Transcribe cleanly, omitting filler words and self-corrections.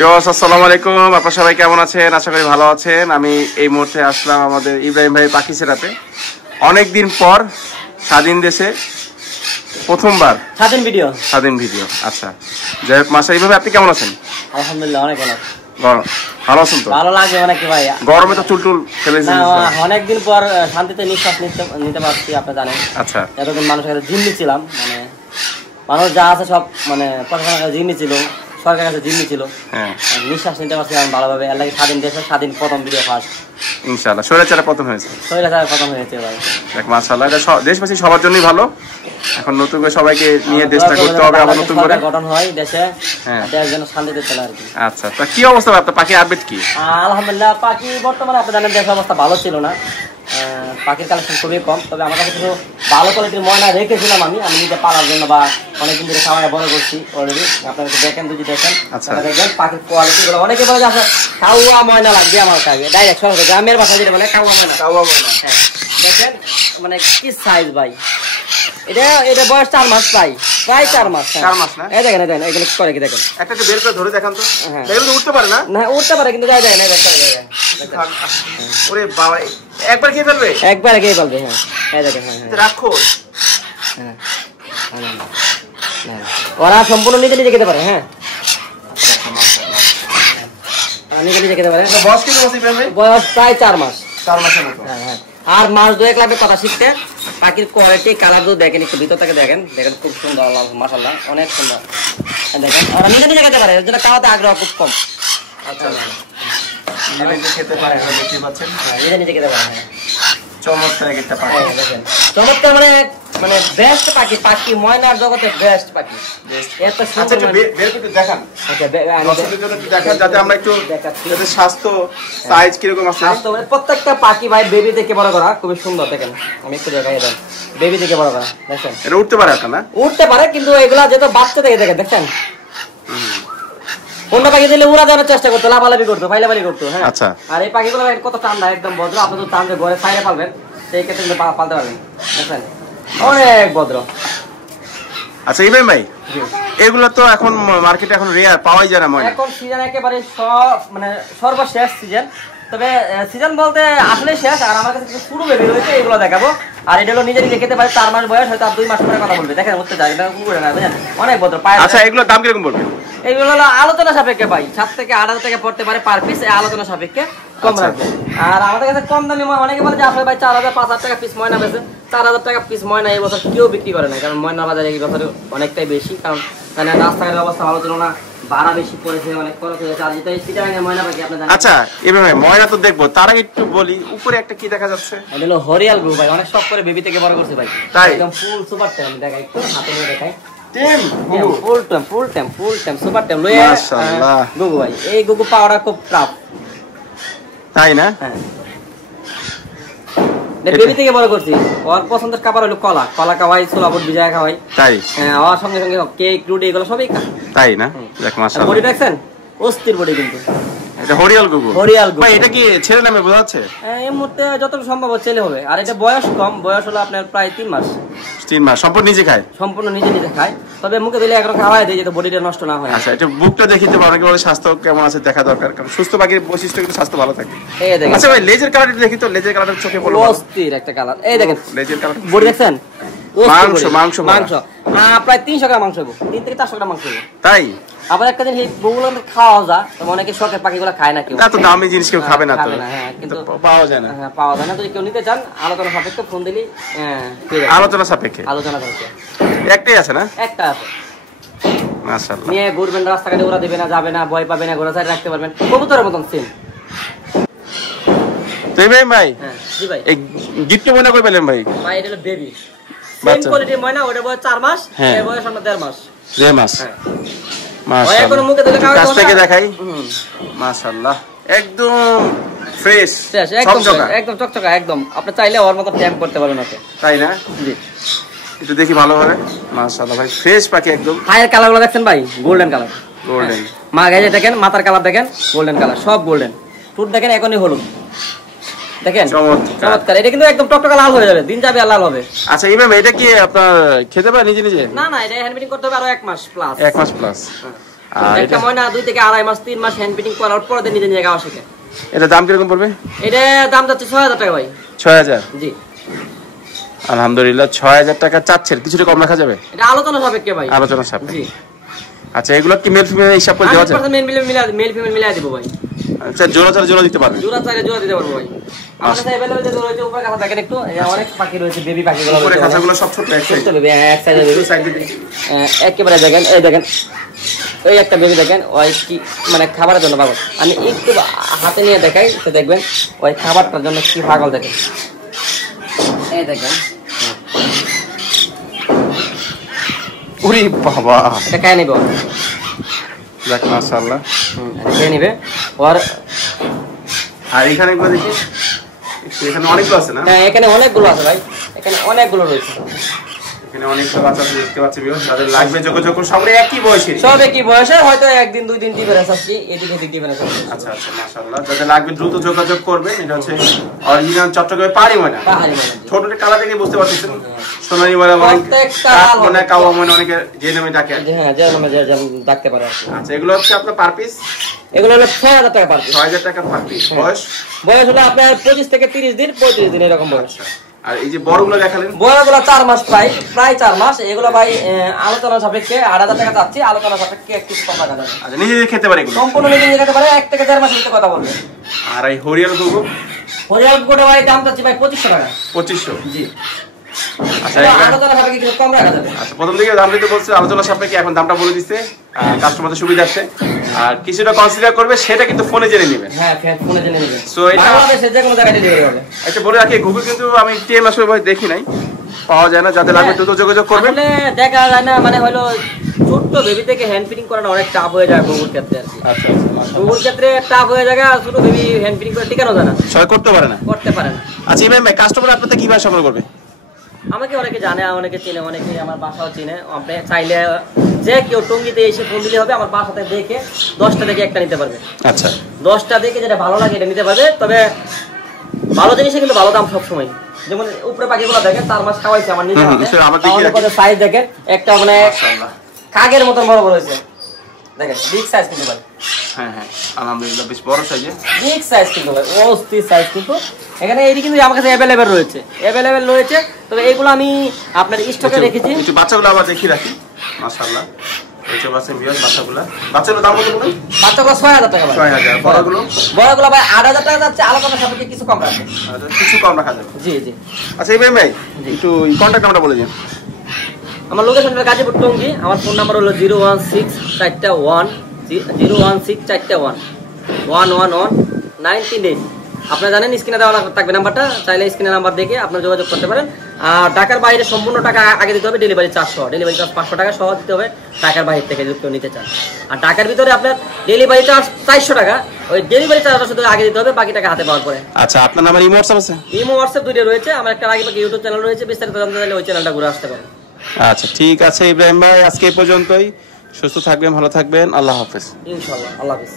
আসসালামু আলাইকুম, আপনারা সবাই কেমন আছেন? আশা করি ভালো আছেন। আমি এই মুহূর্তে আসলাম আমাদের ইব্রাহিম ভাই পাখি ছেড়াতে। অনেকদিন পর স্বাধীন দেশে প্রথমবার স্বাধীন ভিডিও। আচ্ছা, যাই হোক মাসা, এইভাবে আপনি কেমন আছেন? আলহামদুলিল্লাহ অনেক ভালো। ভালো আছেন তো? ভালো লাগে অনেক ভাই। গরমে তো চুলটুল ফেলেছেন, অনেকদিন পর শান্তিতে নিঃশ্বাস নিতে পারছি, আপনি জানেন। আচ্ছা, এতদিন মানুষের কাছে জিম্মি ছিলাম, মানে মানুষ যা আছে সব মানে প্রশাসনের কাছে জিম্মি ছিল, সরকারের কাছে জিম্মি ছিল। নিঃশ্বাস নিতে পারছি আমি ভালোভাবে। এর লাগে স্বাধীন দেশে স্বাধীন প্রথম ভিডিও ফার্স্ট ইনশাআল্লাহ। স্বৈরাচারে প্রথম হয়েছে, স্বৈরাচারে প্রথম হয়েছে ভাই। দেখ মাশাআল্লাহ, এটা দেশবাসী সবার জন্যই ভালো। এখন নতুন করে সবাইকে নিয়ে দেশটা করতে হবে, আবার নতুন করে গঠন হয় দেশে, দেশ যেন শান্তিতে চলে আর কি। আচ্ছা, তা কি অবস্থা আপনার পাখি আপডেট কি? আলহামদুলিল্লাহ, পাখি বর্তমানে আপনি জানেন দেশের অবস্থা ভালো ছিল না, পাখির কালেকশন খুবই কম। তবে আমার কাছে কিছু ভালো কোয়ালিটির ময়না রেখেছিলাম আমি নিজে পালার জন্য, বা অনেকদিন ধরে খাওয়া বড় করছি অলরেডি। আপনারা দেখেন, যদি দেখেন দেখবেন পাখির কোয়ালিটি গুলো। অনেকে বলে যে আপনার কাউয়া ময়না লাগবে আমার কাছে, ডাইরেক্ট সরাসরি গ্রামের ভাষা যেটা বলে কাউয়া ময়না। হ্যাঁ, দেখেন মানে কি সাইজ ভাই। এটা বয়স 4 মাস, প্রায় 4 মাস। 4 মাস না? এই দেখেন এগুলো করে কি দেখেন, একটা বের করে ধরে দেখান তো। এগুলো তো উঠতে পারে না? না, উঠতে পারে, কিন্তু দেখেন ওরে বাবা, একবার খেয়ে ফেলবে? একবার খেয়ে ফেলবে। হ্যাঁ, এই দেখেন। হ্যাঁ, রাখো। হ্যাঁ, ওরা সম্পূর্ণ নিজে খেতে পারে। হ্যাঁ, নিজে খেতে পারে। বয়স কত মাস ভাই? বয়স প্রায় 4 মাস। 4 মাসের মতো। হ্যাঁ, আর মাস 2 লাগবে কথা শিখতে। পাখির কোয়ালিটি, কালার তো দেখেন, একটু ভিতর থেকে দেখেন খুব সুন্দর, মাশাআল্লাহ অনেক সুন্দর। দেখেন ওরা নিজে খেতে পারে, যেটা খাওয়াতে আগ্রহ খুব কম। আচ্ছা, নিজে খেতে পারে, দেখতে পাচ্ছেন। নিজে খেতে পারে। চমৎকার একটা পাখি, চমৎকার মানে বেস্ট পাখি ময়নার জগতে বেস্ট পাখি। এত সুন্দর। আচ্ছা, বের করে দেখান। আচ্ছা, দর্শকদের জন্য একটু দেখান, যাতে আমরা একটু এর স্বাস্থ্য সাইজ কি রকম আছে। স্বাস্থ্য মানে প্রত্যেকটা পাখি ভাই বেবি থেকে বড় করা খুব সুন্দর। দেখেন আমি একটু দেখাই দেন, বেবি থেকে বড় করা। দেখেন এটা উঠতে পারে না? উঠতে পারে, কিন্তু এগুলা যেহেতু বাচ্চা থেকে দেখেন। অন্য পাখি দিলে উড়া দেওয়ার চেষ্টা করতো, লাফালাফি করতো, ফাইলাফালি করতো। হ্যাঁ, আচ্ছা। আর এই পাখিগুলো কত ঠান্ডা, একদম ভদ্র। আপনি তো চান যে ঘরে ছাইরে পালবেন, সেই ক্ষেত্রে কিন্তু পালতে পারবেন। দেখেন অনেক ভদ্র। আচ্ছা ইব্রাহিম ভাই, এগুলো তো এখন মার্কেটে এখন রেয়ার, পাওয়াই যায় না। এখন সিজন একেবারে মানে সর্বশেষ সিজন। তবে সিজন বলতে আসলে শেষ। আর আমার কাছে কিছু পুরো বেবি রয়েছে, এগুলো দেখাবো। আর এটা হলো নিজে খেতে পারে। 4 মাস বয়স, হয়তো আর 2 মাস পরে কথা বলবে। দেখেন উঠতে যায়, এটা কুকুরে না, বুঝলেন? অনেক ভদ্র পায়। আচ্ছা, এগুলোর দাম কিরকম পড়বে? এইগুলো হলো আলোচনা সাপেক্ষে ভাই, 7 থেকে 8 হাজার টাকা পড়তে পারে পার পিস। আলোচনা সাপেক্ষে কম রাখবে। আর আমাদের কাছে কম দামি অনেকে বলে যে আসলে ভাই 4000 5000 টাকা পিস ময়না বেছে। 4000 টাকা পিস ময়না এই বছর কেউ বিক্রি করে না, কারণ ময়না বাজারে এই বছর অনেকটাই বেশি। কারণ রাস্তাঘাটের অবস্থা ভালো ছিল না, ভাড়া বেশি পড়েছে, অনেক খরচ হয়েছে। আর যেটা সিটাগাঙের ময়না পাখি আপনি জানেন। আচ্ছা এভাবে ময়না তো দেখবো, তার আগে একটু বলি, উপরে একটা কি দেখা যাচ্ছে? এটা হলো হরিয়াল গ্রুপ ভাই, অনেক শখ করে বেবি থেকে বড় করছে ভাই। একদম ফুল সুপার টেম। দেখাই একটু হাতে নিয়ে দেখাই। ফুল টেম সুপার টেম লয়ে মাশাআল্লাহ। গুগু ভাই, এই গুগু পাওয়াটা খুব টাফ, তাই না? হ্যাঁ, বেবি থেকে বড় করছি। ওর পছন্দের খাবার হলো কলা খাওয়াই, ছোলা বুট ভিজায় খাওয়াই। তাই? হ্যাঁ, ওর সঙ্গে কেক রুটি এগুলো সবই খায়। তাই না? দেখ মাশাআল্লাহ, বডি দেখছেন, অস্থির বডি। কিন্তু এটা হরিয়াল গুগু। ভাই এটা কি ছেলে নামে বোঝা যাচ্ছে? এই মুহূর্তে যতটুকু সম্ভব ছেলে হবে। আর এটা বয়স কম, বয়স হলো আপনার প্রায় 3 মাস। 3 মাস সম্পূর্ণ নিজে খায়? সম্পূর্ণ নিজে খায়, তবে মুখে দিলে একরকম খাওয়াই দেয়, যাতে বডিটা নষ্ট না হয়। আচ্ছা, এটা বুকটা দেখিতে পারো, অনেকে বলে স্বাস্থ্য কেমন আছে দেখা দরকার, কারণ সুস্থ পাখির বৈশিষ্ট্য কিন্তু স্বাস্থ্য ভালো থাকে। এই দেখেন। আচ্ছা ভাই, লেজের কালারটা দেখি তো, লেজের কালারটা চোখে পড়লো, অস্থির একটা কালার। এই দেখেন লেজের কালার, বডি দেখছেন, মাংস প্রায় 300 গ্রাম মাংস হবে, 3 থেকে 400 গ্রাম মাংস হবে। তাই? আবার একটা জিনিস, বগুলো খাওয়া যায়, অনেকে শখের পাখিগুলো খায় না, কেউ এত দামি জিনিস কেউ খাবে না তো। হ্যাঁ, কিন্তু পাওয়া যায় না। হ্যাঁ, পাওয়া যায় না। যদি কেউ নিতে চান, আলোচনা সাপেক্ষে ফোন দিলি। আলোচনা সাপেক্ষে একটাই আছে না? একটা আছে। মাশাআল্লাহ, নিয়ে ঘুরবেন, রাস্তাঘাটে ওরা দেবে না, যাবে না, ভয় পাবে না, ঘোরা সাইড রাখতে পারবেন, কবুতরের মতন সেম। তুই ভাই? হ্যাঁ জি ভাই। এই গিফট ময়না কই পেলেন ভাই? ভাই এটা হলো বেবি, সেম কোয়ালিটির ময়না। ওটা বয়স 4 মাস, এর বয়স আমরা 1.5 মাস। 1.5 মাস। হ্যাঁ, মাশাআল্লাহ। এখন মুখে দিলে খাওয়া, কাছ থেকে দেখাই। মাশাআল্লাহ, একদম ফ্রেশ, একদম চকচকা, একদম। আপনি চাইলে ওর মতো ট্যাম্প করতে পারবেন ওকে। তাই না? জি, একটু দেখি ভালো হবে। মাশাআল্লাহ ভাই, ফ্রেশ পাখি একদম। পায়ের কালারগুলো দেখছেন ভাই, গোল্ডেন কালার। গোল্ডেন মা গায়ে দেখেন, মাথার কালার দেখেন, গোল্ডেন কালার, সব গোল্ডেন। ফুট দেখেন এখনই হলুদ, দেখেন চমৎকার। এটা কিন্তু একদম টকটকা লাল হয়ে যাবে, দিন যাবে আর লাল হবে। আচ্ছা ইমাম, এটা কি আপনার খেতে পারে নিজে? না, এটা হ্যান্ড মিটিং করতে হবে আরো 1 মাস প্লাস। 1 মাস প্লাস। একটা ময়না 2 থেকে 2.5 মাস 3 মাস হ্যান্ড ফিটিং করার পর নিজে নিজে গাওয়া শিখে। এটা দাম কিরকম পড়বে? এটা দাম যাচ্ছে 6000 টাকা ভাই। 6000? জি আলহামদুলিল্লাহ 6000 টাকা চাচ্ছেন, কিছুটা কম রাখা যাবে? এটা আলোচনা সাপেক্ষে ভাই। আলোচনা সাপেক্ষে। জি আচ্ছা এগুলো কি মেল ফিমেল হিসাব করে দেওয়া যায়? মেল ফিমেল মিলাই দেব ভাই। আচ্ছা জোড়া চার জোড়া দিতে পারবেন? জোড়া চারে জোড়া দিতে পারবো ভাই। আমাদের কাছে अवेलेबल যে রয়েছে উপরে কাছে দেখেন একটু, অনেক পাখি রয়েছে, বেবি পাখিগুলো উপরে কাছাগুলো সব ছোট এক সাইজ, বেবি এক সাইজের বেবি সাইড দিতে একেবারে দেখেন, এই দেখেন এই একটা বেবি দেখেন, ওই কি মানে খাবারের জন্য পাগল। আমি একটু হাতে নিয়ে দেখাই তো দেখবেন ওই খাবারটার জন্য কি পাগল দেখেন। এই দেখেন ওরে বাবা, এটা খেয়ে নিব। দেখ মাশাআল্লাহ, খেয়ে নিবে। আর এখানে একবার দেখি, এখানে অনেকগুলো আছে না? হ্যাঁ এখানে অনেকগুলো আছে ভাই, এখানে অনেকগুলো রয়েছে। এখানে অনেকগুলো বাচ্চা দেখতে পাচ্ছি, যাদের লাগবে যোগাযোগ করুন। সবাই একই বয়সে? সব একই বয়সে, হয়তো একদিন দুই দিন ডিফারেন্স আছে, এদিকে এদিকে ডিফারেন্স আছে। আচ্ছা আচ্ছা মাশাআল্লাহ, যাদের লাগবে দ্রুত যোগাযোগ করবেন। এটা হচ্ছে অরিজিনাল চট্টগ্রামের পাহাড়ি ময়না। পাহাড়ি ময়না ছোটটা কালার দেখে বুঝতে পারছেন, সোনালী ময়না মানে কাওয়া ময়না অনেকে যে নামে ডাকে। হ্যাঁ যে নামে যে ডাকতে পারে। আচ্ছা এগুলো হচ্ছে আপনার পার পিস? এগুলো হলো 6000 টাকা পার পিস। 6000 টাকা পার পিস। বয়স হলো আপনার 25 থেকে 30 দিন, 35 দিন এরকম বয়স। আর এই যে বড়গুলো দেখালেন? বড়গুলো 4 মাস, প্রায় 4 মাস। এগুলো ভাই আলোচনা সাপেক্ষে 8000 টাকা চাচ্ছি, আলোচনা সাপেক্ষে কিছু কম রাখা যাবে। আচ্ছা নিজে খেতে পারে এগুলো? সম্পূর্ণ নিজে খেতে পারে, 1 থেকে 1.5 মাসের ভিতরে কথা বলবে। আর এই হরিয়াল গুগু? হরিয়াল গুগু ভাই দাম চাচ্ছি ভাই 2500 টাকা। 2500? জি। আচ্ছা আলোচনা সাপেক্ষে কিছু কম রাখা যাবে। আচ্ছা প্রথম দিকে দাম দিতে বলছে, আলোচনা সাপেক্ষে এখন দামটা বলে দিচ্ছে কাস্টমারদের সুবিধার্থে। আর কিছুটা কনসিডার করবে, সেটা কিন্তু ফোনে জেনে নেবেন। হ্যাঁ ফোনে জেনে নেবেন। সো এটা বাংলাদেশে যে কোনো জায়গায় ডেলিভারি হবে। আচ্ছা বলে রাখি, গুগু কিন্তু আমি টিএম আসলে ভাই দেখি নাই, পাওয়া যায় না। যাদের লাগবে দ্রুত যোগাযোগ করবেন। আসলে দেখা যায় না, মানে হলো ছোট বেবি থেকে হ্যান্ড ফিটিং করাটা অনেক টাফ হয়ে যায় গুগুর ক্ষেত্রে আর কি। আচ্ছা আচ্ছা গুগুর ক্ষেত্রে টাফ হয়ে যায়, আর ছোট বেবি হ্যান্ড ফিটিং করে টিকানো যায় না, সবাই করতে পারে না। আচ্ছা ভাই কাস্টমার আপনাদের কিভাবে সংগ্রহ করবে? আমাকে অনেকে জানে, অনেকে চেনে, অনেকে আমার বাসাও চিনে। আপনি চাইলে যে কেউ টঙ্গিতে এসে ফোন দিলে হবে, আমার বাসাতে দেখে 10টা দেখে একটা নিতে পারবে। আচ্ছা 10টা দেখে যেটা ভালো লাগে এটা নিতে পারবে। তবে ভালো জিনিসে কিন্তু ভালো দাম সবসময়। যেমন উপরে পাখিগুলো দেখেন, 4 মাস খাওয়াইছে আমার নিজে হাতে। সাইজ দেখেন, একটা মানে কাগের মতন বড় বড় হয়েছে দেখেন, বিগ সাইজ কিন্তু ভাই। হ্যাঁ হ্যাঁ আলহামদুলিল্লাহ বেশ বড় সাইজে, বিগ সাইজ কিন্তু ভাই, অস্থির সাইজ কিন্তু। এখানে এই কিন্তু আমার কাছে অ্যাভেলেবেল রয়েছে। তবে এইগুলো আমি আপনার স্টকে রেখেছি। একটু বাচ্চাগুলো আবার দেখি রাখি। মাশাআল্লাহ এই যে বাচ্চাগুলো দাম কত বলেন? বাচ্চাগুলো 6000 টাকা ভাই। 6000। বড়গুলো ভাই 8000 টাকা যাচ্ছে, আলোচনা সাপেক্ষে কিছু কম রাখবে। কিছু কম রাখা যাবে? জি জি। আচ্ছা ইব্রাহিম ভাই একটু কন্টাক্ট নাম্বারটা বলে দিন। আমার লোকেশন হলো গাজীপুর টঙ্গী। আমার ফোন নাম্বার হলো 01641111938। আপনারা জানেন স্ক্রিনে দেওয়া থাকবে নাম্বারটা, চাইলে স্ক্রিনে নাম্বার দেখে আপনারা যোগাযোগ করতে পারেন। আর ঢাকার বাইরে সম্পূর্ণ টাকা আগে দিতে হবে, ডেলিভারি চার্জ সহ। ডেলিভারি চার্জ 500 টাকা সহ দিতে হবে ঢাকার বাইরে থেকে যদি কেউ নিতে চান। আর ঢাকার ভিতরে আপনার ডেলিভারি চার্জ 400 টাকা, ওই ডেলিভারি চার্জটা শুধু আগে দিতে হবে, বাকি টাকা হাতে পাওয়ার পরে। আচ্ছা আপনার নাম্বার ইমো হোয়াটসঅ্যাপ আছে? ইমো হোয়াটসঅ্যাপ দুইটা রয়েছে। আমার একটা আগে ইউটিউব চ্যানেল রয়েছে, বিস্তারিত জানতে চাইলে ওই চ্যানেলটা ঘুরে আসতে পারেন। আচ্ছা ঠিক আছে ইব্রাহিম ভাই, আজকে এই পর্যন্তই। সুস্থ থাকবেন, ভালো থাকবেন, আল্লাহ হাফেজ। ইনশাআল্লাহ, আল্লাহ হাফেজ।